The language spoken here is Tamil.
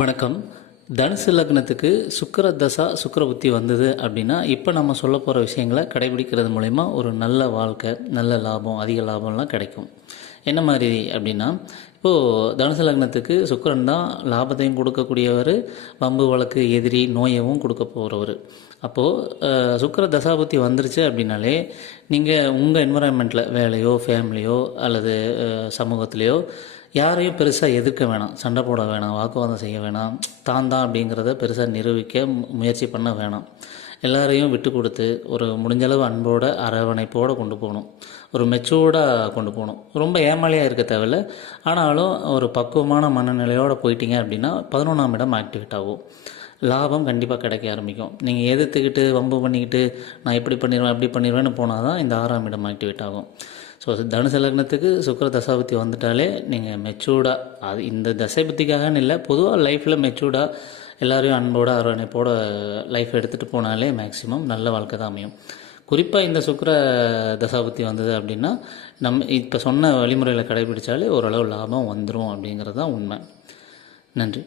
வணக்கம். தனுசு லக்னத்துக்கு சுக்கிர தசா சுக்கிர புத்தி வந்தது அப்படின்னா இப்போ நம்ம சொல்ல போகிற விஷயங்களை கடைபிடிக்கிறது மூலிமா ஒரு நல்ல வாழ்க்கை, நல்ல லாபம், அதிக லாபம்லாம் கிடைக்கும். என்ன மாதிரி அப்படின்னா, இப்போது தனுசு லக்னத்துக்கு சுக்கிரன் தான் லாபத்தையும் கொடுக்கக்கூடியவர், வம்பு வழக்கு எதிரி நோயவும் கொடுக்க போகிறவர். அப்போது சுக்கிர தசாபுத்தி வந்துருச்சு அப்படின்னாலே நீங்கள் உங்கள் என்வரான்மெண்ட்டில் வேலையோ ஃபேமிலியோ அல்லது சமூகத்திலையோ யாரையும் பெருசாக எதிர்க்க வேணாம், சண்டை போட வேணாம், வாக்குவாதம் செய்ய வேணாம், தான் பெருசாக நிரூபிக்க முயற்சி பண்ண வேணாம். எல்லாரையும் விட்டு கொடுத்து ஒரு முடிஞ்சளவு அன்போடு அரவணைப்போடு கொண்டு போகணும். ஒரு மெச்சூர்டாக கொண்டு போகணும். ரொம்ப ஏமாளியாக இருக்க தேவையில்ல. ஆனாலும் ஒரு பக்குவமான மனநிலையோடு போயிட்டீங்க அப்படின்னா 11ஆம் இடம் ஆக்டிவேட் ஆகும். லாபம் கண்டிப்பாக கிடைக்க ஆரம்பிக்கும். நீங்கள் எதிர்த்துக்கிட்டு வம்பு பண்ணிக்கிட்டு நான் இப்படி பண்ணிடுவேன் அப்படி பண்ணிடுவேன்னு போனால் தான் இந்த 6ஆம் இடம் ஆக்டிவேட் ஆகும். ஸோ தனுசு லக்னத்துக்கு சுக்கிர தசாபுத்தி வந்துட்டாலே நீங்கள் மெச்சூர்டாக, அது இந்த தசை புத்திக்காகன்னு இல்லை, பொதுவாக லைஃப்பில் மெச்சூர்டாக எல்லோரையும் அன்போடு அரவணைப்போட லைஃப் எடுத்துகிட்டு போனாலே மேக்ஸிமம் நல்ல வாழ்க்கை தான் அமையும். குறிப்பாக இந்த சுக்கிர தசாபுத்தி வந்தது அப்படின்னா நம்ம இப்போ சொன்ன வழிமுறைகளை கடைபிடித்தாலே ஓரளவு லாபம் வந்துடும் அப்படிங்கிறது தான் உண்மை. நன்றி.